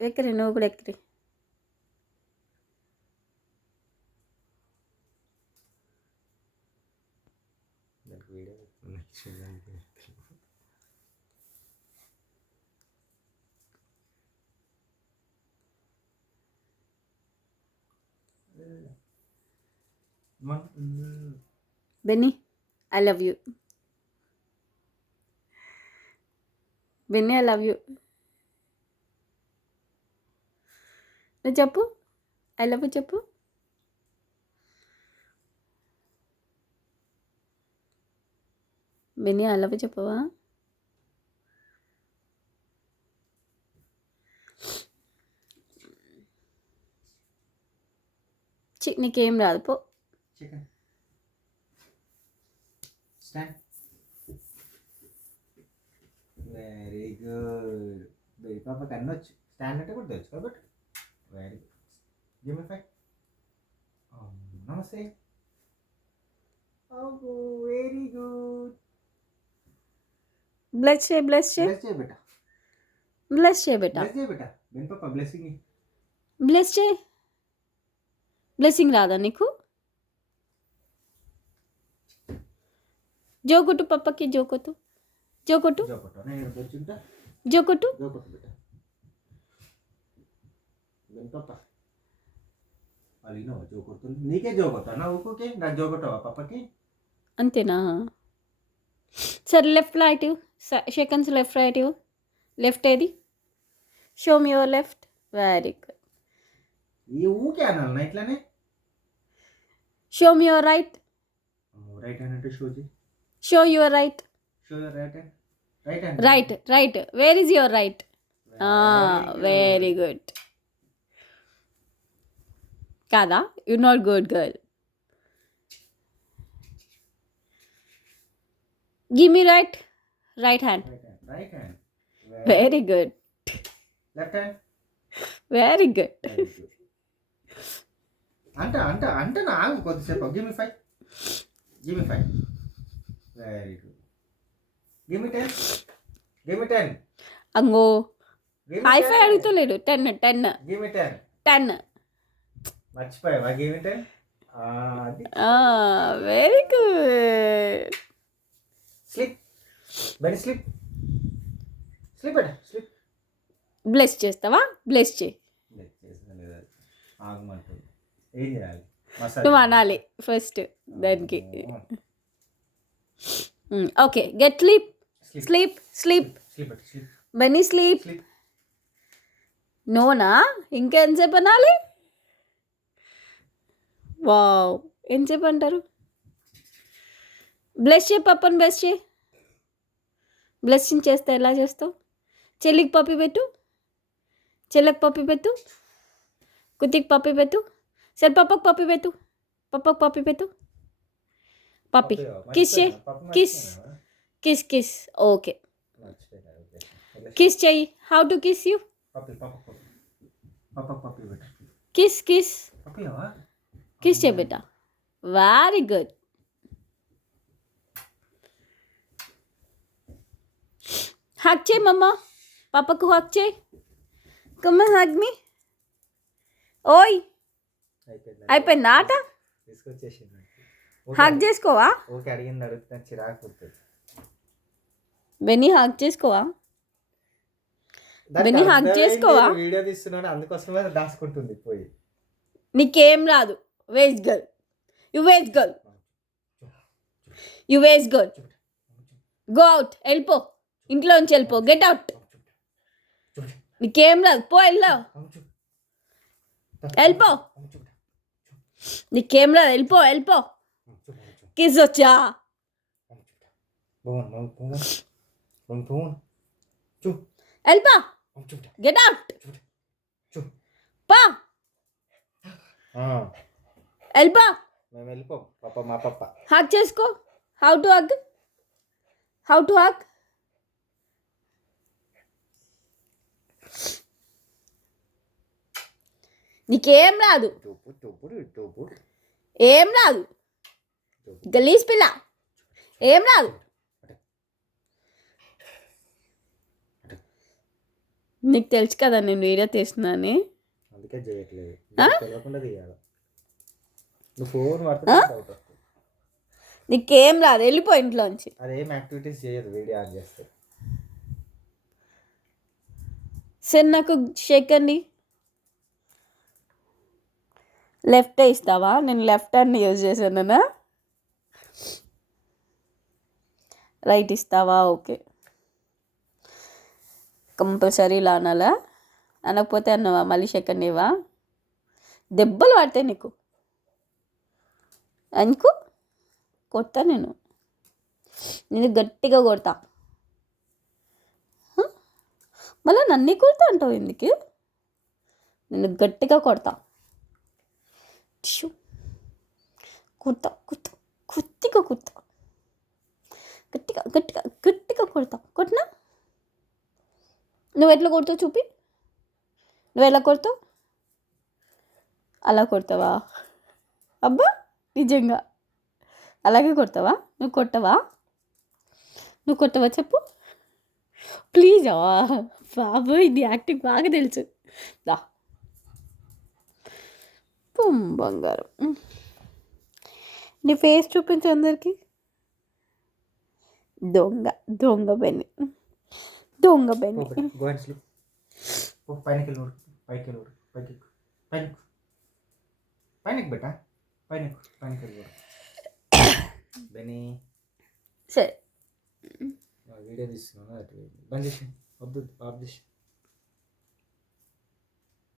ఎక్కరి నువ్వు కూడా ఎక్కరి. Benny I love you. Benny I love you. నువ్వు చెప్పు ఐ లవ్ యూ చెప్పు. బెన్నీ ఐ లవ్ యూ చెప్పవా? నీకేం రాదు పో. వెరీ గుడ్ బేబీ పాపకి అన్నీ వచ్చు. స్టాండ్ అంటే కూడా తెలుసు కాబట్టి వెరీ గుడ్. Give me 5. నమస్తే. ఓహో వెరీ గుడ్. బ్లెస్ చేయి బ్లెస్ చేయి బేటా. బ్లెస్ చేయి బేటా. బ్లెస్ చేయి బేటా. బెన్ పాప బ్లెస్సింగ్. బ్లెస్ చేయి. బ్లెస్సింగ్ రాదా నీకు? జో కొట్టు పప్పకి. జో కొట్టు. జో కొట్టు. నేను కూర్చుంటా. జో కొట్టు. జో కొట్టు బేటా. బెన్ పాప అలిగినా జో కొడుతుంది. నీకే జో కొట్టానా? ఊకే నాకు జో కొట్టావా పప్పకి? అంతేనా? సరే left right seconds left right. Left ఏది? Show me your left. Very good. ఈ ఊకే అనాలి ఇట్లానే. Show me your right. Right hand అంటే షో చేయి. Show your right. Show your right hand. Right hand. Right right. Where is your right? Very good. కాదా? You not good girl. Give me right. Right hand. Right hand. Very good. Left hand. Very good. అంటే నాకు కొద్దిసేపు. Give me 5. Give me 5. Very good. Give me 10. Give me 10. అంగో high five అడుగుతలేడు. 10 10. Give me 10. 10. మర్చిపోయావా? Give me 10. Very good. Sleep Ben sleep. Sleep బెట sleep. Bless చేస్తావా? Bless చేయి. ఆగమంటుంది. ఏం చేయాలి? నువ్వు అనాలి ఫస్ట్ దానికి. Okay get sleep. Sleep sleep. Benny sleep. నోనా? ఇంకా ఎంతసేపు అనాలి? వావ్ ఎంతసేపు అంటారు? బ్లెస్ చేయి పప్పని. బ్లెస్ చేయి. బ్లెస్సింగ్ చేస్తే ఎలా చేస్తావు? చెల్లికి పప్పి పెట్టు. చెల్లెకి పప్పి పెట్టు. కుతికి పప్పి పెట్టు. సరే పప్పకు పప్పి పెట్టు. పప్పకు పప్పి పెట్టు. పప్పి కిస్ చేయి. Kiss kiss kiss. Okay kiss చెయ్యి. How to kiss you? Kiss kiss. Kiss చేయి బేటా. Very good. హక్ చేయి మమ్మ. పాపకు హక్ చేయి. Come hug me. ఓయ్ అయిపోయిందా ఆట? హక్ చేసుకోవా? ఓకే అడిగింది అడుగుతాను. చిరాకు పుడుతుంది. బెన్నీ హక్ చేసుకోవా? బెన్నీ హక్ చేసుకోవా? వీడియో తీస్తున్నాను అందుకోసమే దాచుకుంటుంది పోయి. నీకేం రాదు. Waste girl. You waste girl. You waste girl. Go out. వెళ్ళిపో. ఇంట్లోంచి వెళ్ళిపో. Get out. నీకేం రాదు. పో వెళ్ళో. వెళ్ళిపో. నీకేం రాదు. వెళ్ళిపో. వెళ్ళిపో. కిస్ వచ్చా? వెళ్ళిపో. Get out. పా. వెళ్ళిపో. మేము వెళ్ళిపో. పాప మా పాప. హగ్ చేసుకో. How to hug? How to hug? నీకేం రాదు. ఏం రాదు. గలీజ్ పిల్ల. ఏం రాదు. నీకు తెలుసు కదా నేను వీడియో తీస్తున్నాను. అందుకే చేయట్లేదు, తెలియకుండా తీయాలి. నువ్వు ఫోన్ పడుతుంది, నీకేం రాదు, వెళ్ళిపో ఇంట్లోంచి. అదేం యాక్టివిటీస్ చేయదు వీడియో ఆన్ చేస్తే. సరే నాకు షేక్ అండి. లెఫ్ట్ ఇస్తావా? నేను లెఫ్ట్ హ్యాండ్ యూజ్ చేశానా? రైట్ ఇస్తావా? ఓకే, కంపల్సరీ ఇలా అనాలా? అనకపోతే అన్నావా మళ్ళీ సెకండ్ ఇవా? దెబ్బలు పడతాయి నీకు, అనుకో కొడతా నేను గట్టిగా కొడతా. మళ్ళీ నన్ను కొడతా అంటావు ఎందుకు? నేను గట్టిగా కొడతా, కుర్తా కుర్తా కొద్దిగా కుర్తా, గట్టిగా గట్టిగా గట్టిగా కొడతా. కొట్టినా? నువ్వు ఎట్లా కొడతావు చూపి, నువ్వు ఎలా కొడతావు? అలా కొడతావా? అబ్బా నిజంగా అలాగే కొడతావా? నువ్వు కొట్టవా? నువ్వు కొట్టవా చెప్పు ప్లీజ్. బాబు ఇది యాక్టింగ్ బాగా తెలుసు. దా బంగారం, నీ ఫేస్ చూపించు అందరికి. దొంగ దొంగ బెన్ని, దొంగ బెన్ని. పైనకి వెళ్ళి పైకి వెళ్ళి పైకి పైన పైనకి బెట్ట పైనకి వెళ్ళి బెనీ. సరే వీడియో తీసుకున్నాను, బంద్ చేసి వద్దు ఆఫ్ చేసి.